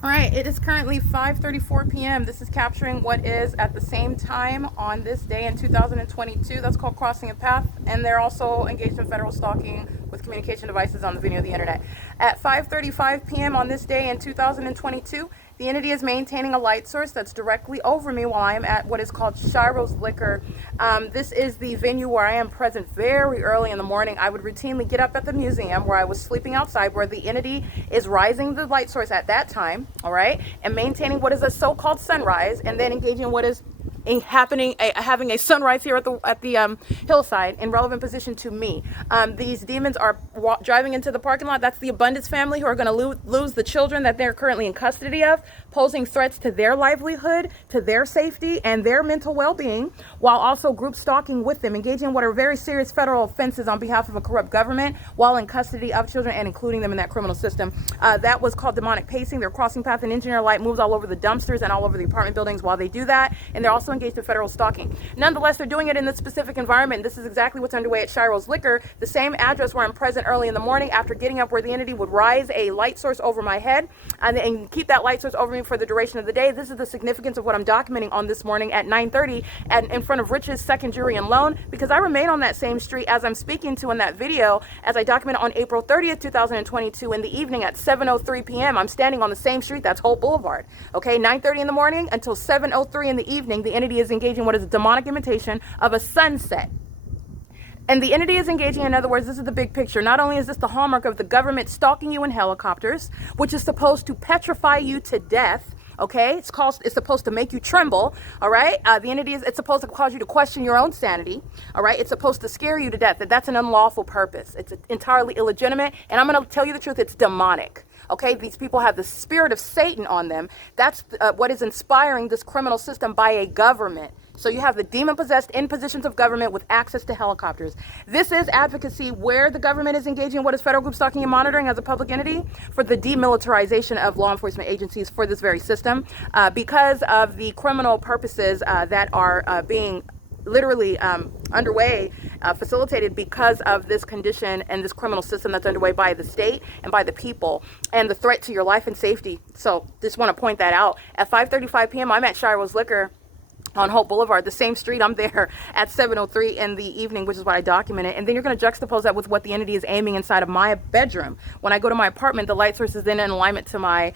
All right, it is currently 5:34 p.m. This is capturing what is at the same time on this day in 2022. That's called crossing a path, and they're also engaged in federal stalking with communication devices on the video of the internet. At 5:35 p.m. on this day in 2022, the entity is maintaining a light source that's directly over me while I am at what is called Shiro's Liquor. This is the venue where I am present very early in the morning. I would routinely get up at the museum where I was sleeping outside, where the entity is rising the light source at that time, all right, and maintaining what is a so-called sunrise, and then engaging in what is having a sunrise here at the hillside in relevant position to me. These demons are driving into the parking lot. That's the Abundance family who are going to lose the children that they're currently in custody of, posing threats to their livelihood, to their safety, and their mental well-being, while also group stalking with them, engaging in what are very serious federal offenses on behalf of a corrupt government while in custody of children and including them in that criminal system. That was called demonic pacing. They're crossing path and engineer light moves all over the dumpsters and all over the apartment buildings while they do that, and they're also engaged in federal stalking. Nonetheless, they're doing it in this specific environment. This is exactly what's underway at Shiro's Liquor, the same address where I'm present early in the morning after getting up, where the entity would rise a light source over my head and keep that light source over me for the duration of the day. This is the significance of what I'm documenting on this morning at 9:30 in front of Rich's Second Jury and Loan, because I remain on that same street as I'm speaking to in that video, as I documented on April 30th, 2022 in the evening at 7:03 p.m. I'm standing on the same street. That's Holt Boulevard. Okay, 9:30 in the morning until 7:03 in the evening, the entity is engaging in what is a demonic imitation of a sunset. And the entity is engaging, in other words, this is the big picture. Not only is this the hallmark of the government stalking you in helicopters, which is supposed to petrify you to death, okay? It's supposed to make you tremble, all right? It's supposed to cause you to question your own sanity, all right? It's supposed to scare you to death. That's an unlawful purpose. It's entirely illegitimate, and I'm going to tell you the truth, it's demonic. Okay, these people have the spirit of Satan on them. That's what is inspiring this criminal system by a government. So you have the demon-possessed in positions of government with access to helicopters. This is advocacy where the government is engaging in what is federal group stalking and monitoring as a public entity for the demilitarization of law enforcement agencies for this very system, because of the criminal purposes that are being literally underway, facilitated because of this condition and this criminal system that's underway by the state and by the people, and the threat to your life and safety. So just want to point that out. At 5:35 p.m., I'm at Shiro's Liquor on Hope Boulevard, the same street. I'm there at 7:03 in the evening, which is what I documented. And then you're going to juxtapose that with what the entity is aiming inside of my bedroom. When I go to my apartment, the light source is then in alignment to my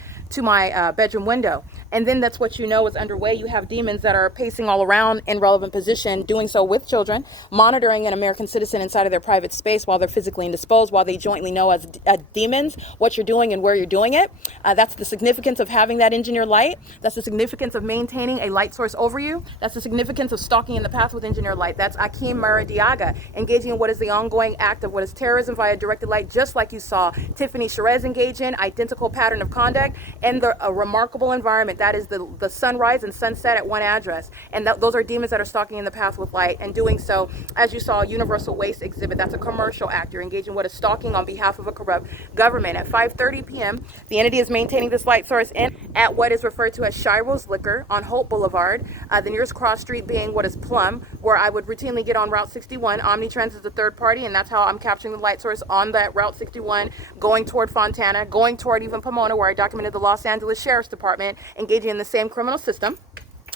bedroom window. And then that's what you know is underway. You have demons that are pacing all around in relevant position, doing so with children, monitoring an American citizen inside of their private space while they're physically indisposed, while they jointly know as demons what you're doing and where you're doing it. That's the significance of having that engineer light. That's the significance of maintaining a light source over you. That's the significance of stalking in the path with engineer light. That's Akim Maradiaga engaging in what is the ongoing act of what is terrorism via directed light, just like you saw Tiffany Sherez engage in, identical pattern of conduct, and a remarkable environment. That is the sunrise and sunset at one address. And those are demons that are stalking in the path with light and doing so, as you saw, Universal Waste exhibit. That's a commercial act. You're engaging in what is stalking on behalf of a corrupt government. At 5:30 p.m., the entity is maintaining this light source in at what is referred to as Shiro's Liquor on Holt Boulevard, the nearest cross street being what is Plum, where I would routinely get on Route 61. Omnitrans is the third party, and that's how I'm capturing the light source on that Route 61, going toward Fontana, going toward even Pomona, where I documented the Los Angeles Sheriff's Department engaging in the same criminal system.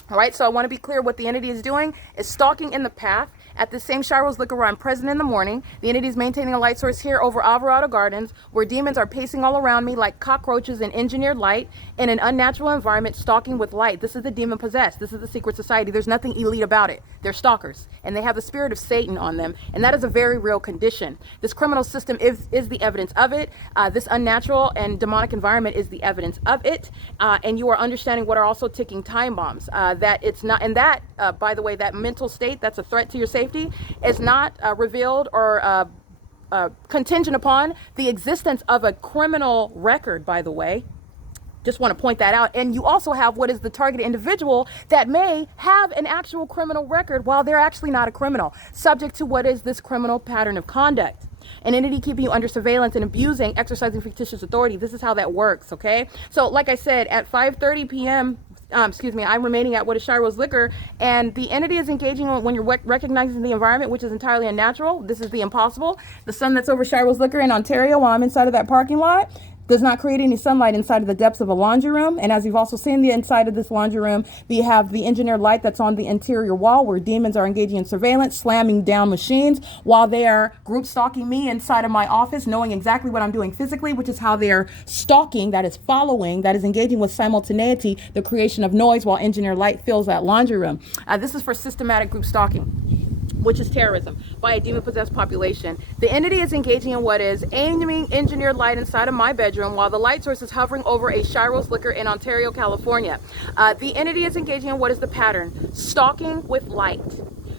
All right, so I want to be clear, what the entity is doing is stalking in the path at the same Shiro's Liquor where I'm present in the morning. The entity is maintaining a light source here over Alvarado Gardens, where demons are pacing all around me like cockroaches in engineered light in an unnatural environment, stalking with light. This is the demon possessed. This is the secret society. There's nothing elite about it. They're stalkers, and they have the spirit of Satan on them, and that is a very real condition. This criminal system is the evidence of it. This unnatural and demonic environment is the evidence of it, and you are understanding what are also ticking time bombs. That it's not, and that, by the way, that mental state that's a threat to your safety is not revealed or contingent upon the existence of a criminal record, by the way. Just want to point that out. And you also have what is the targeted individual that may have an actual criminal record while they're actually not a criminal, subject to what is this criminal pattern of conduct. An entity keeping you under surveillance and abusing, exercising fictitious authority. This is how that works, okay? So like I said, at 5:30 p.m., I'm remaining at what is Shiro's Liquor, and the entity is engaging when you're recognizing the environment, which is entirely unnatural. This is the impossible. The sun that's over Shiro's Liquor in Ontario while I'm inside of that parking lot. Does not create any sunlight inside of the depths of a laundry room. And as you've also seen the inside of this laundry room, we have the engineered light that's on the interior wall where demons are engaging in surveillance, slamming down machines while they are group stalking me inside of my office, knowing exactly what I'm doing physically, which is how they're stalking, that is following, that is engaging with simultaneity, the creation of noise while engineered light fills that laundry room. This is for systematic group stalking, which is terrorism by a demon-possessed population. The entity is engaging in what is aiming engineered light inside of my bedroom while the light source is hovering over a Shiro's liquor in Ontario, California. The entity is engaging in what is the pattern? Stalking with light.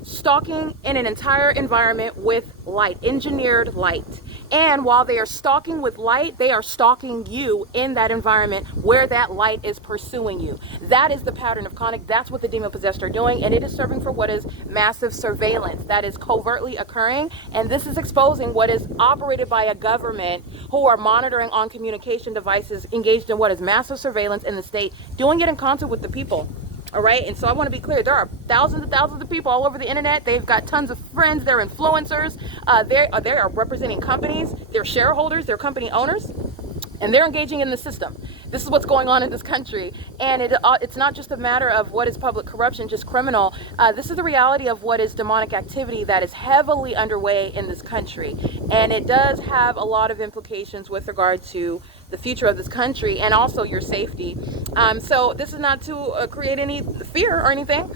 Stalking in an entire environment with light, engineered light. And while they are stalking with light, they are stalking you in that environment where that light is pursuing you. That is the pattern of conduct. That's what the demon possessed are doing. And it is serving for what is massive surveillance that is covertly occurring. And this is exposing what is operated by a government who are monitoring on communication devices engaged in what is massive surveillance in the state, doing it in concert with the people. All right. And so I want to be clear. There are thousands and thousands of people all over the internet. They've got tons of friends. They're influencers. They are representing companies. They're shareholders. They're company owners. And they're engaging in the system. This is what's going on in this country. And it's not just a matter of what is public corruption, just criminal. This is the reality of what is demonic activity that is heavily underway in this country. And it does have a lot of implications with regard to the future of this country and also your safety. So this is not to create any fear or anything.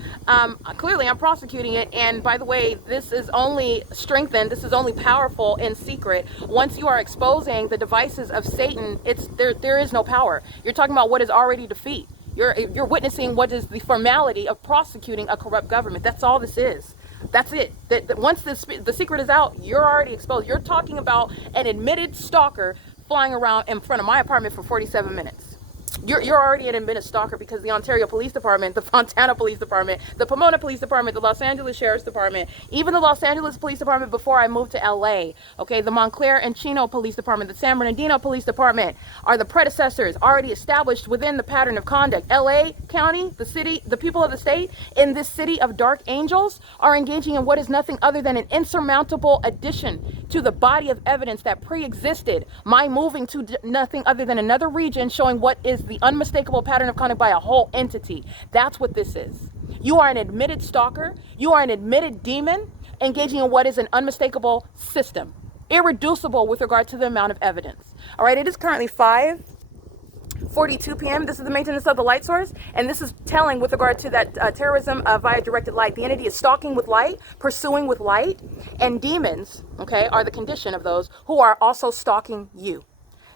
Clearly, I'm prosecuting it. And by the way, this is only strengthened. This is only powerful in secret. Once you are exposing the devices of Satan, there is no power. You're talking about what is already defeat. You're witnessing what is the formality of prosecuting a corrupt government. That's all this is. That's it. Once the secret is out, you're already exposed. You're talking about an admitted stalker flying around in front of my apartment for 47 minutes. You're already an admitted stalker because the Ontario Police Department, the Fontana Police Department, the Pomona Police Department, the Los Angeles Sheriff's Department, even the Los Angeles Police Department before I moved to LA, okay, the Montclair and Chino Police Department, the San Bernardino Police Department are the predecessors already established within the pattern of conduct. LA County, the city, the people of the state in this city of dark angels are engaging in what is nothing other than an insurmountable addition to the body of evidence that pre-existed my moving to nothing other than another region showing what is the unmistakable pattern of conduct by a whole entity. That's what this is. You are an admitted stalker. You are an admitted demon engaging in what is an unmistakable system, irreducible with regard to the amount of evidence. All right, it is currently 5:42 p.m. This is the maintenance of the light source, and this is telling with regard to that terrorism via directed light. The entity is stalking with light, pursuing with light, and demons, okay, are the condition of those who are also stalking you.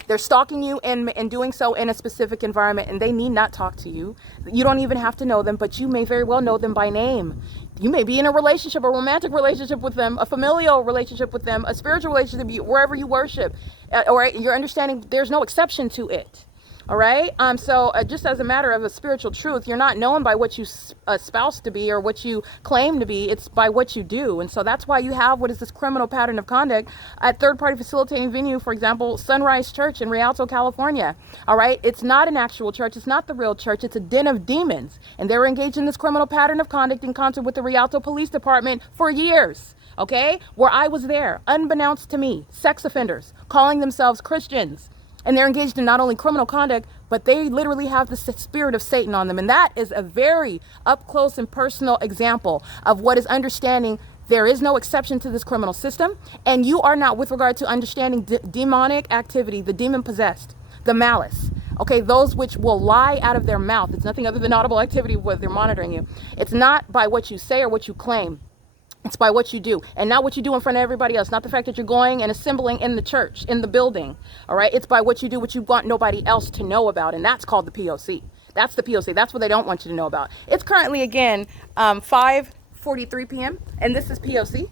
They're stalking you and doing so in a specific environment, and they need not talk to you. You don't even have to know them, but you may very well know them by name. You may be in a relationship, a romantic relationship with them, a familial relationship with them, a spiritual relationship wherever you worship, or you're understanding there's no exception to it. All right. So just as a matter of a spiritual truth, you're not known by what you espouse to be or what you claim to be. It's by what you do. And so that's why you have what is this criminal pattern of conduct at third-party facilitating venue, for example, Sunrise Church in Rialto, California. All right. It's not an actual church. It's not the real church. It's a den of demons. And they were engaged in this criminal pattern of conduct in concert with the Rialto Police Department for years. Okay. Where I was there, unbeknownst to me, sex offenders calling themselves Christians. And they're engaged in not only criminal conduct, but they literally have the spirit of Satan on them. And that is a very up close and personal example of what is understanding there is no exception to this criminal system. And you are not, with regard to understanding demonic activity, the demon possessed, the malice. Okay, those which will lie out of their mouth. It's nothing other than audible activity where they're monitoring you. It's not by what you say or what you claim. It's by what you do, and not what you do in front of everybody else. Not the fact that you're going and assembling in the church, in the building. All right. It's by what you do, what you want nobody else to know about. And that's called the P.O.C. That's the P.O.C. That's what they don't want you to know about. It's currently, again, 5:43 p.m. And this is P.O.C.